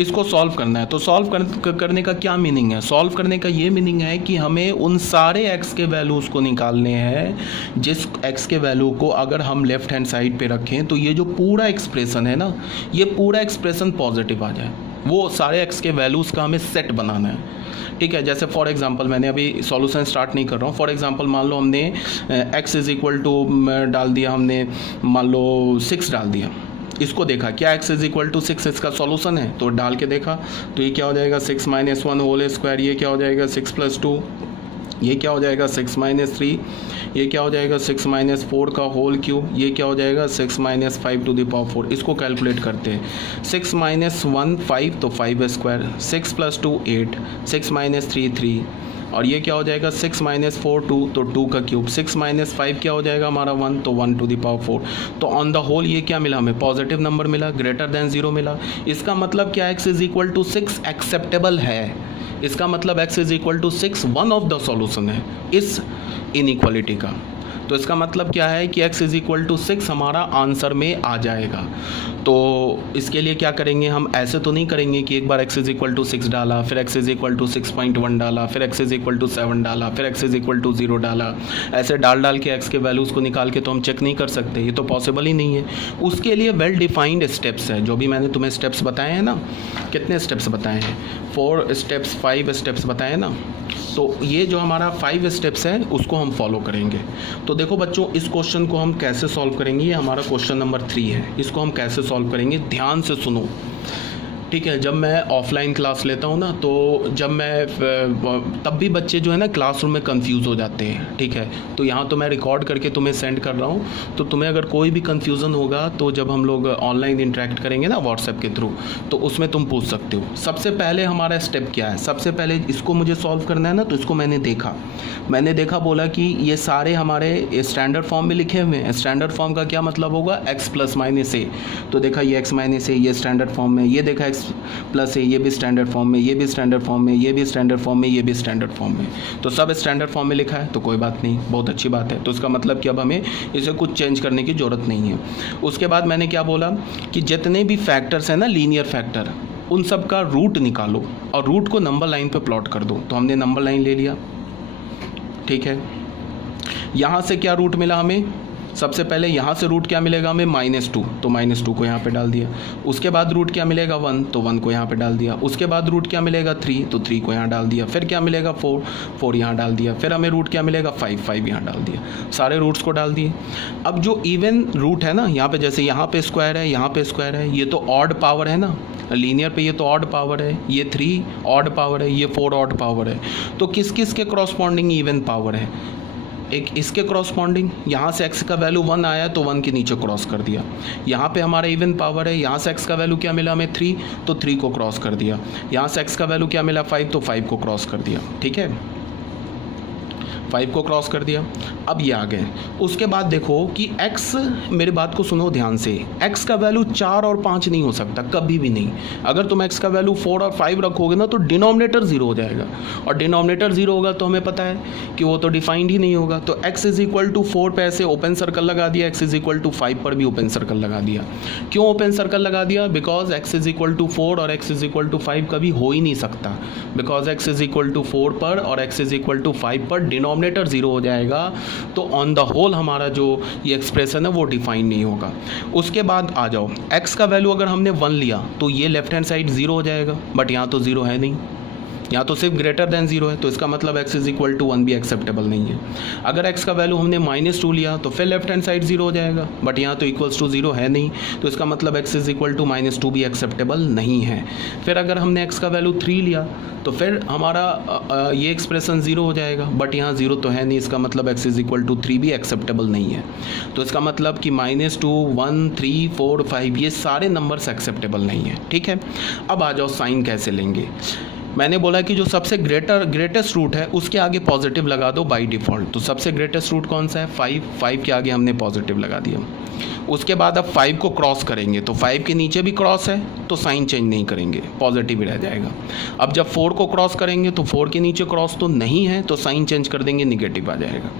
इसको सॉल्व करना है। तो सॉल्व करने का क्या मीनिंग है? सॉल्व करने का ये मीनिंग है कि हमें उन सारे x के वैल्यूज़ को निकालने हैं जिस x के वैल्यू को अगर हम लेफ्ट हैंड साइड पे रखें तो ये जो पूरा एक्सप्रेशन है ना, ये पूरा एक्सप्रेशन पॉजिटिव आ जाए। वो सारे x के वैल्यूज़ का हमें सेट बनाना है, ठीक है। जैसे फॉर एग्जांपल, मैंने अभी सॉल्यूशन स्टार्ट नहीं कर रहा हूँ। फॉर एग्जांपल मान लो हमने x इज़ इक्वल टू डाल दिया, हमने मान लो 6 डाल दिया। इसको देखा क्या x इज़ इक्वल टू 6 इसका सॉल्यूशन है, तो डाल के देखा तो ये क्या हो जाएगा 6 - 1 होल स्क्वायर, ये क्या हो जाएगा 6 + 2, ये क्या हो जाएगा 6 - 3, ये क्या हो जाएगा 6 - 4 का होल क्यूब, ये क्या हो जाएगा 6 - 5 टू द पावर 4। इसको कैलकुलेट करते हैं। 6 - 1 5, तो 5 स्क्वायर, 6 + 2 8, 6 - 3 3, और ये क्या हो जाएगा 6 - 4 2, तो 2 का क्यूब, 6 - 5 क्या हो जाएगा हमारा 1, तो 1 टू द पावर 4। तो ऑन द होल ये क्या मिला हमें? पॉजिटिव नंबर मिला, ग्रेटर देन 0 मिला। इसका मतलब क्या x is equal to 6 acceptable है। इसका मतलब x is equal to 6 one of the solution है इस इनइक्वालिटी का। तो इसका मतलब क्या है कि x इज़ इक्वल टू 6 हमारा आंसर में आ जाएगा। तो इसके लिए क्या करेंगे हम? ऐसे तो नहीं करेंगे कि एक बार x इज़ इक्वल टू 6 डाला, फिर x इज़ इक्वल टू 6.1 डाला, फिर x इज़ इक्वल टू 7 डाला, फिर x इज़ इक्वल टू 0 डाला। ऐसे डाल के x के वैल्यूज़ को निकाल के तो हम चेक नहीं कर सकते, ये तो पॉसिबल ही नहीं है। उसके लिए वेल डिफाइंड स्टेप्स है, जो भी मैंने तुम्हें स्टेप्स बताए हैं ना। कितने स्टेप्स बताए हैं? 4 स्टेप्स, 5 स्टेप्स बताए हैं ना। तो ये जो हमारा 5 स्टेप्स है उसको हम फॉलो करेंगे। तो देखो बच्चों, इस क्वेश्चन को हम कैसे सॉल्व करेंगे, ये हमारा क्वेश्चन नंबर 3 है। इसको हम कैसे सॉल्व करेंगे, ध्यान से सुनो, ठीक है। जब मैं ऑफलाइन क्लास लेता हूँ ना, तो जब मैं तब भी बच्चे जो है ना क्लासरूम में कंफ्यूज हो जाते हैं, ठीक है। तो यहाँ तो मैं रिकॉर्ड करके तुम्हें सेंड कर रहा हूँ, तो तुम्हें अगर कोई भी कंफ्यूजन होगा तो जब हम लोग ऑनलाइन इंटरेक्ट करेंगे ना व्हाट्सएप के थ्रू, तो उसमें तुम पूछ सकते हो। सबसे पहले हमारा स्टेप क्या है? सबसे पहले इसको मुझे सॉल्व करना है ना, तो इसको मैंने देखा बोला कि ये सारे हमारे स्टैंडर्ड फॉर्म में लिखे हुए हैं। स्टैंडर्ड फॉर्म का क्या मतलब होगा? x ± a। तो देखा ये x - a, ये स्टैंडर्ड फॉर्म में, ये देखा x + a, ये भी स्टैंडर्ड फॉर्म में, ये भी स्टैंडर्ड फॉर्म में, ये भी स्टैंडर्ड फॉर्म में, ये भी स्टैंडर्ड फॉर्म में। तो सब स्टैंडर्ड फॉर्म में लिखा है, तो कोई बात नहीं, बहुत अच्छी बात है। तो इसका मतलब कि अब हमें इसे कुछ चेंज करने की ज़रूरत नहीं है। उसके बाद मैंने क्या बोला कि जितने भी फैक्टर्स हैं ना, लीनियर फैक्टर, उन सब का रूट निकालो और रूट को नंबर लाइन पे प्लॉट कर दो। तो हमने नंबर लाइन ले लिया, ठीक है। यहाँ से क्या रूट मिला हमें? सबसे पहले यहाँ से रूट क्या मिलेगा हमें? -2, तो -2 को यहाँ पे डाल दिया। उसके बाद रूट क्या मिलेगा? 1, तो 1 को यहाँ पे डाल दिया। उसके बाद रूट क्या मिलेगा? 3, तो 3 को यहाँ डाल दिया। फिर क्या मिलेगा? 4 यहाँ डाल दिया। फिर हमें रूट क्या मिलेगा? 5 यहाँ डाल दिया। सारे रूट्स को डाल दिए। अब जो इवन रूट है ना, यहाँ पे जैसे यहाँ पे स्क्वायर है, यहाँ पे स्क्वायर है, ये तो ऑड पावर है ना, लीनियर पे ये तो ऑड पावर है, ये 3 ऑड पावर है, ये 4 ऑड पावर है। तो किस किस के क्रॉसपॉन्डिंग इवन पावर है? एक इसके क्रॉसपॉन्डिंग, यहाँ से x का वैल्यू 1 आया तो 1 के नीचे क्रॉस कर दिया। यहाँ पे हमारा इवन पावर है, यहाँ से x का वैल्यू क्या मिला हमें? 3, तो 3 को क्रॉस कर दिया। यहाँ से x का वैल्यू क्या मिला? 5, तो 5 को क्रॉस कर दिया, ठीक है। 5 को क्रॉस कर दिया। अब ये आ गए। उसके बाद देखो कि x, मेरे बात को सुनो ध्यान से, x का वैल्यू 4 और 5 नहीं हो सकता, कभी भी नहीं। अगर तुम x का वैल्यू 4 और 5 रखोगे ना, तो डिनोमिनेटर 0 हो जाएगा, और डिनोमिनेटर 0 होगा तो हमें पता है कि वो तो डिफाइंड ही नहीं होगा। तो x इज़ इक्वल टू 4 पे ऐसे ओपन सर्कल लगा दिया, x इज़ इक्वल टू 5 पर भी ओपन सर्कल लगा दिया। क्यों ओपन सर्कल लगा दिया? Because x is equal to 4 और x इज़ इक्वल टू 5 कभी हो ही नहीं सकता, because x is equal to 4 पर और x इज़ इक्वल टू 5 पर डिनोमिनेटर 0 हो जाएगा। तो ऑन द होल हमारा जो ये एक्सप्रेशन है वो डिफाइन नहीं होगा। उसके बाद आ जाओ, x का वैल्यू अगर हमने 1 लिया तो ये लेफ्ट हैंड साइड 0 हो जाएगा, बट यहाँ तो 0 है नहीं, यहाँ तो सिर्फ ग्रेटर देन 0 है, तो इसका मतलब x इज़ इक्वल टू 1 भी एक्सेप्टेबल नहीं है। अगर x का वैल्यू हमने -2 लिया तो फिर लेफ्ट हैंड साइड 0 हो जाएगा, बट यहाँ तो इक्वल्स टू 0 है नहीं, तो इसका मतलब x इज़ इक्वल टू -2 भी एक्सेप्टेबल नहीं है। फिर अगर हमने x का वैल्यू 3 लिया तो फिर हमारा ये एक्सप्रेशन 0 हो जाएगा, बट यहाँ 0 तो है नहीं, इसका मतलब x इज़ इक्वल टू 3 भी एक्सेप्टेबल नहीं है। तो इसका मतलब कि -2, 1, 3, 4, 5 ये सारे नंबर्स एक्सेप्टेबल नहीं है, ठीक है। अब आ जाओ साइन कैसे लेंगे। मैंने बोला कि जो सबसे ग्रेटेस्ट रूट है उसके आगे पॉजिटिव लगा दो बाय डिफ़ॉल्ट। तो सबसे ग्रेटेस्ट रूट कौन सा है? 5 के आगे हमने पॉजिटिव लगा दिया। उसके बाद अब 5 को क्रॉस करेंगे तो 5 के नीचे भी क्रॉस है तो साइन चेंज नहीं करेंगे, पॉजिटिव ही रह जाएगा। अब जब 4 को क्रॉस करेंगे तो 4 के नीचे क्रॉस तो नहीं है तो साइन चेंज कर देंगे, निगेटिव आ जाएगा।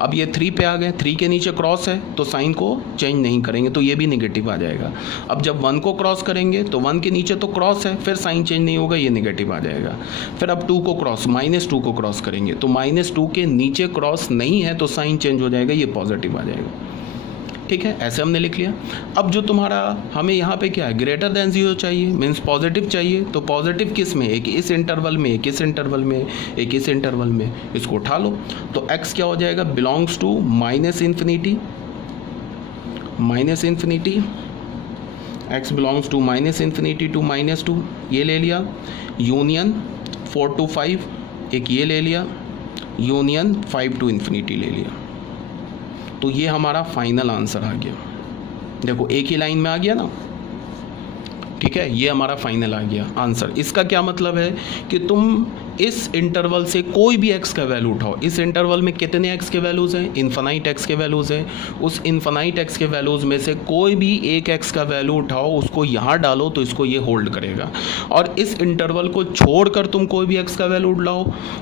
अब ये 3 पे आ गए, 3 के नीचे क्रॉस है तो साइन को चेंज नहीं करेंगे तो ये भी निगेटिव आ जाएगा। अब जब 1 को क्रॉस करेंगे तो 1 के नीचे तो क्रॉस है, फिर साइन चेंज नहीं होगा, ये निगेटिव आ जाएगा। फिर अब 2 को क्रॉस -2 को क्रॉस करेंगे तो -2 के नीचे क्रॉस नहीं है तो साइन चेंज हो जाएगा, ये पॉजिटिव आ जाएगा। ठीक है, ऐसे हमने लिख लिया। अब जो तुम्हारा हमें यहाँ पे क्या है, ग्रेटर देन 0 चाहिए, मीन्स पॉजिटिव चाहिए। तो पॉजिटिव किस में? एक इस इंटरवल में, एक इस इंटरवल में, एक इस इंटरवल में, इसको उठा लो। तो x क्या हो जाएगा? Belongs to -infinity, x belongs to -infinity to -2, ये ले लिया। यूनियन 4 to 5, एक ये ले लिया। यूनियन 5 to इन्फिनिटी ले लिया। तो ये हमारा फाइनल आंसर आ गया। देखो एक ही लाइन में आ गया ना, ठीक है, ये हमारा फाइनल आ गया आंसर। इसका क्या मतलब है कि तुम इस इंटरवल से कोई भी x का वैल्यू उठाओ। इस इंटरवल में कितने x के वैल्यूज़ हैं? इन्फिनाइट x के वैल्यूज़ हैं। उस इन्फिनाइट x के वैल्यूज़ में से कोई भी एक x का वैल्यू उठाओ, उसको यहाँ डालो तो इसको ये होल्ड करेगा। और इस इंटरवल को छोड़कर तुम कोई भी x का वैल्यू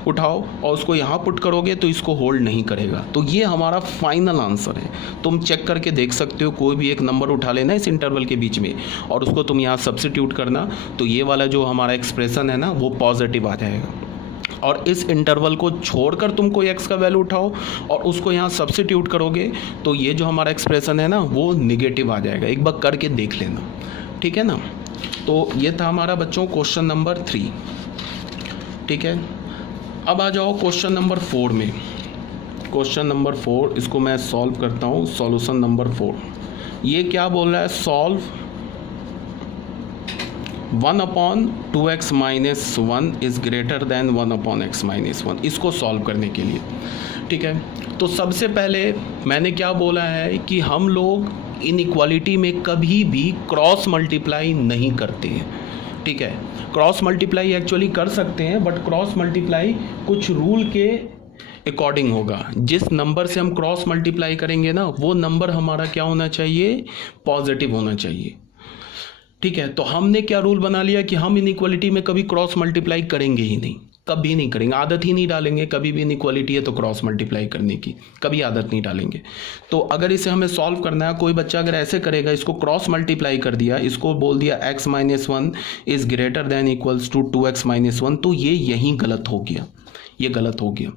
उठाओ और उसको यहाँ पुट करोगे तो इसको होल्ड नहीं करेगा। तो ये हमारा फाइनल आंसर है। तुम चेक करके देख सकते हो, कोई भी एक नंबर उठा लेना इस इंटरवल के बीच में और उसको तुम यहाँ सब्स्टिट्यूट करना, तो ये वाला जो हमारा एक्सप्रेशन है ना वो पॉजिटिव आ जाएगा। और इस इंटरवल को छोड़कर तुम कोई x का वैल्यू उठाओ और उसको यहाँ सब्स्टिट्यूट करोगे तो ये जो हमारा एक्सप्रेशन है ना वो निगेटिव आ जाएगा। एक बार करके देख लेना, ठीक है ना। तो ये था हमारा बच्चों क्वेश्चन नंबर 3, ठीक है। अब आ जाओ क्वेश्चन नंबर 4 में। क्वेश्चन नंबर 4, इसको मैं सॉल्व करता हूँ। सॉल्यूशन नंबर 4, ये क्या बोल रहा है? Solve 1/2x - 1 is greater then 1/x - 1, इसको सॉल्व करने के लिए, ठीक है। तो सबसे पहले मैंने क्या बोला है कि हम लोग इनइक्वालिटी में कभी भी क्रॉस मल्टीप्लाई नहीं करते हैं, ठीक है। क्रॉस मल्टीप्लाई एक्चुअली कर सकते हैं बट क्रॉस मल्टीप्लाई कुछ रूल के अकॉर्डिंग होगा। जिस नंबर से हम क्रॉस मल्टीप्लाई करेंगे ना वो नंबर हमारा क्या होना चाहिए? पॉजिटिव होना चाहिए, ठीक है। तो हमने क्या रूल बना लिया कि हम इनइक्वालिटी में कभी क्रॉस मल्टीप्लाई करेंगे ही नहीं, कभी नहीं करेंगे, आदत ही नहीं डालेंगे। कभी भी इनइक्वालिटी है तो क्रॉस मल्टीप्लाई करने की कभी आदत नहीं डालेंगे। तो अगर इसे हमें सॉल्व करना है, कोई बच्चा अगर ऐसे करेगा, इसको क्रॉस मल्टीप्लाई कर दिया, इसको बोल दिया x - 1 is greater than equals to 2x - 1, तो ये यहीं गलत हो गया, ये गलत हो गया।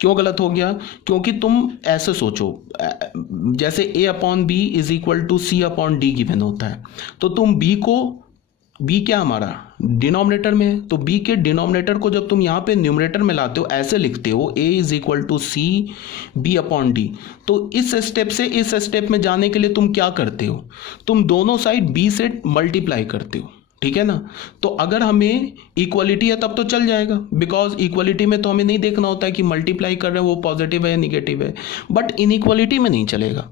क्यों गलत हो गया? क्योंकि तुम ऐसे सोचो, जैसे a/b is equal to c/d given होता है, तो तुम b को, b क्या हमारा डिनोमिनेटर में है, तो b के डिनोमिनेटर को जब तुम यहाँ पे न्यूमरेटर में लाते हो, ऐसे लिखते हो a is equal to c b/d। तो इस स्टेप से इस स्टेप में जाने के लिए तुम क्या करते हो? तुम दोनों साइड b से मल्टीप्लाई करते हो, ठीक है ना। तो अगर हमें इक्वलिटी है तब तो चल जाएगा, बिकॉज इक्वलिटी में तो हमें नहीं देखना होता है कि मल्टीप्लाई कर रहे हैं वो पॉजिटिव है या निगेटिव है। बट इनइक्वलिटी में नहीं चलेगा,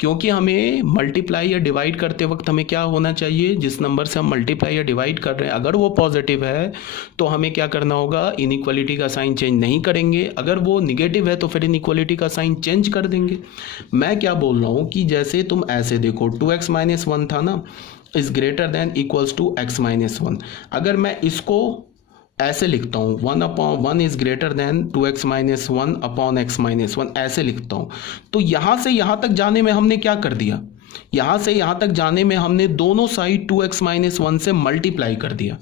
क्योंकि हमें मल्टीप्लाई या डिवाइड करते वक्त हमें क्या होना चाहिए? जिस नंबर से हम मल्टीप्लाई या डिवाइड कर रहे हैं अगर वो पॉजिटिव है तो हमें क्या करना होगा? इनइक्वलिटी का साइन चेंज नहीं करेंगे। अगर वो निगेटिव है तो फिर इनइक्वलिटी का साइन चेंज कर देंगे। मैं क्या बोल रहा हूँ कि जैसे तुम ऐसे देखो, 2x - 1 था ना, is greater than equals to x - 1। अगर मैं इसको ऐसे लिखता हूँ, 1/1 is greater then 2x - 1/x - 1, ऐसे लिखता हूँ, तो यहाँ से यहाँ तक जाने में हमने क्या कर दिया? यहाँ से यहाँ तक जाने में हमने दोनों साइड 2x - 1 से मल्टीप्लाई कर दिया,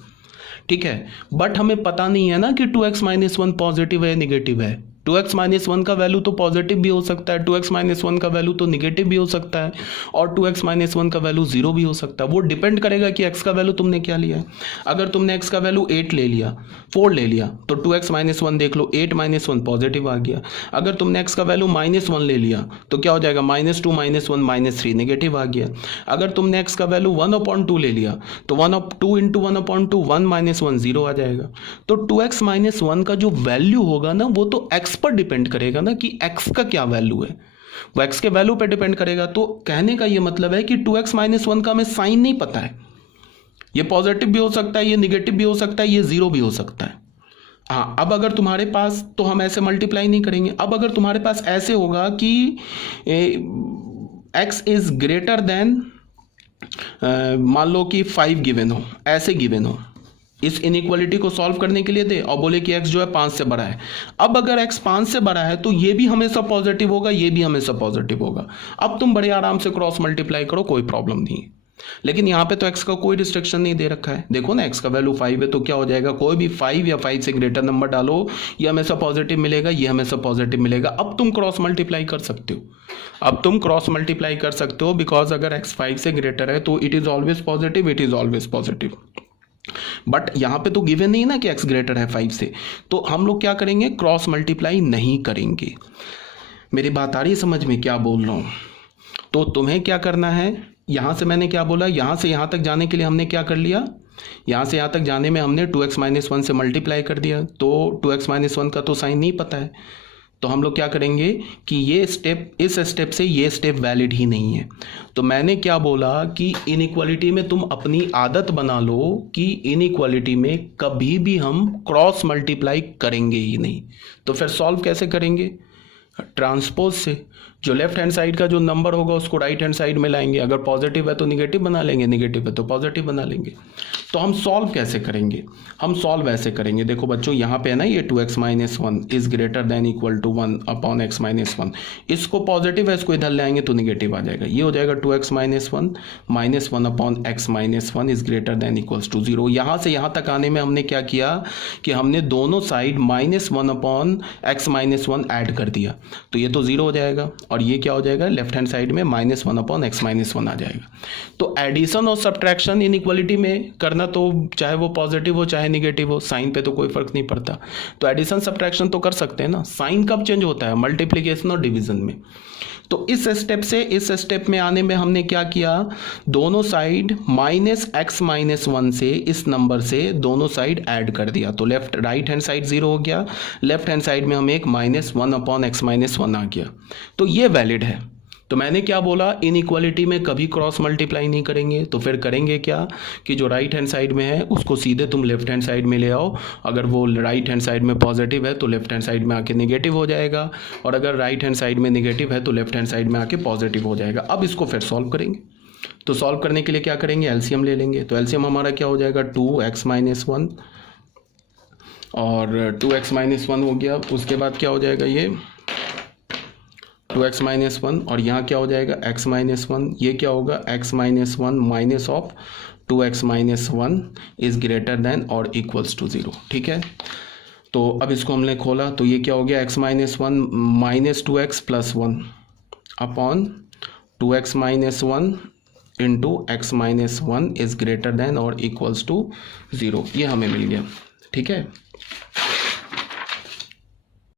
ठीक है। बट हमें पता नहीं है ना कि 2x - 1 पॉजिटिव है या निगेटिव है। 2x - 1 का वैल्यू तो पॉजिटिव भी हो सकता है, 2x - 1 का वैल्यू तो निगेटिव भी हो सकता है, और 2x - 1 का वैल्यू 0 भी हो सकता है। वो डिपेंड करेगा कि x का वैल्यू तुमने क्या लिया है। अगर तुमने x का वैल्यू 8 ले लिया, 4 ले लिया, तो 2x - 1 देख लो, 8 - 1 पॉजिटिव आ गया। अगर तुमने x का वैल्यू -1 ले लिया तो क्या हो जाएगा? -2 - 1 -3 नेगेटिव आ गया। अगर तुमने x का वैल्यू 1/2 ले लिया तो 2 इंटू 1/2 1 - 1 0 आ जाएगा। तो 2x - 1 का जो वैल्यू होगा ना वो तो x पर डिपेंड करेगा ना कि x का क्या वैल्यू है, वो x के वैल्यू पे डिपेंड करेगा। तो कहने का ये मतलब है कि 2x - 1 का हमें साइन नहीं पता है, ये पॉजिटिव भी हो सकता है, ये निगेटिव भी हो सकता है, ये 0 भी हो सकता है। हाँ, अब अगर तुम्हारे पास, तो हम ऐसे मल्टीप्लाई नहीं करेंगे। अब अगर तुम्हारे पास ऐसे होगा कि x इज ग्रेटर देन, मान लो कि 5 गिवन हो, ऐसे गिवन हो, इस इनइक्वालिटी को सॉल्व करने के लिए दे और बोले कि x जो है 5 से बड़ा है। अब अगर x 5 से बड़ा है तो ये भी हमेशा पॉजिटिव होगा, ये भी हमेशा पॉजिटिव होगा। अब तुम बड़े आराम से क्रॉस मल्टीप्लाई करो, कोई प्रॉब्लम नहीं है। लेकिन यहाँ पे तो x का कोई रिस्ट्रिक्शन नहीं दे रखा है। देखो ना, x का वैल्यू 5 है तो क्या हो जाएगा, कोई भी 5 या 5 से ग्रेटर नंबर डालो, ये हमेशा पॉजिटिव मिलेगा, ये हमेशा पॉजिटिव मिलेगा। अब तुम क्रॉस मल्टीप्लाई कर सकते हो, अब तुम क्रॉस मल्टीप्लाई कर सकते हो, बिकॉज अगर x 5 से ग्रेटर है तो it is always positive, it is always positive. But यहाँ पे तो गिवन नहीं ना कि x ग्रेटर है 5 से, तो हम लोग क्या करेंगे, क्रॉस मल्टीप्लाई नहीं करेंगे। मेरी बात आ रही है समझ में क्या बोल रहा हूँ? तो तुम्हें क्या करना है, यहाँ से मैंने क्या बोला, यहाँ से यहाँ तक जाने के लिए हमने क्या कर लिया, यहाँ से यहाँ तक जाने में हमने 2x - 1 से मल्टीप्लाई कर दिया। तो 2x - 1 का तो साइन नहीं पता है, तो हम लोग क्या करेंगे कि ये स्टेप, इस स्टेप से ये स्टेप वैलिड ही नहीं है। तो मैंने क्या बोला कि इनइक्वालिटी में तुम अपनी आदत बना लो कि इनइक्वालिटी में कभी भी हम क्रॉस मल्टीप्लाई करेंगे ही नहीं। तो फिर सॉल्व कैसे करेंगे, ट्रांसपोज से। जो लेफ्ट हैंड साइड का जो नंबर होगा उसको राइट हैंड साइड में लाएंगे, अगर पॉजिटिव है तो निगेटिव बना लेंगे, निगेटिव है तो पॉजिटिव बना लेंगे। तो हम सॉल्व कैसे करेंगे, हम सॉल्व ऐसे करेंगे, देखो बच्चों यहाँ पे है ना ये 2x - 1 is greater than equal to 1 upon x - 1, इसको पॉजिटिव है, इसको इधर ले आएंगे तो निगेटिव आ जाएगा, ये हो जाएगा 2x - 1 - 1 upon x - 1 is greater than equals to 0। यहाँ से यहाँ तक आने में हमने क्या किया कि हमने दोनों साइड -1 अपॉन x - 1 ऐड कर दिया, तो ये तो 0 हो जाएगा, और ये क्या हो जाएगा, लेफ्ट हैंड साइड में -1 अपॉन x - 1 आ जाएगा। तो एडिशन और सब्ट्रैक्शन इनइक्वालिटी में करना, तो चाहे वो पॉजिटिव हो चाहे निगेटिव हो, साइन पे तो कोई फर्क नहीं पड़ता। तो एडिशन सब्ट्रैक्शन तो कर सकते हैं ना, साइन कब चेंज होता है, मल्टीप्लिकेशन और डिवीजन में। तो इस स्टेप से इस स्टेप में आने में हमने क्या किया, दोनों साइड -x - 1 से, इस नंबर से दोनों साइड ऐड कर दिया, तो लेफ्ट राइट हैंड साइड 0 हो गया, लेफ्ट हैंड साइड में हमें एक -1 अपॉन x - 1 आ गया, तो ये वैलिड है। तो मैंने क्या बोला, इनइक्वालिटी में कभी क्रॉस मल्टीप्लाई नहीं करेंगे। तो फिर करेंगे क्या कि जो राइट हैंड साइड में है उसको सीधे तुम लेफ्ट हैंड साइड में ले आओ, अगर वो राइट हैंड साइड में पॉजिटिव है तो लेफ्ट हैंड साइड में आके नेगेटिव हो जाएगा, और अगर राइट हैंड साइड में नेगेटिव है तो लेफ्ट हैंड साइड में आके पॉजिटिव हो जाएगा। अब इसको फिर सॉल्व करेंगे, तो सॉल्व करने के लिए क्या करेंगे, एलसीएम ले लेंगे। तो एलसीएम हमारा क्या हो जाएगा, 2x - 1 और 2x - 1 हो गया, उसके बाद क्या हो जाएगा, ये 2x - 1 और यहाँ क्या हो जाएगा, x - 1, ये क्या होगा, x - 1 minus of 2x - 1 is greater then और इक्वल्स टू 0। ठीक है, तो अब इसको हमने खोला तो ये क्या हो गया, x - 1 - 2x + 1 upon 2x - 1 into x - 1 is greater then और इक्वल्स टू 0, ये हमें मिल गया। ठीक है,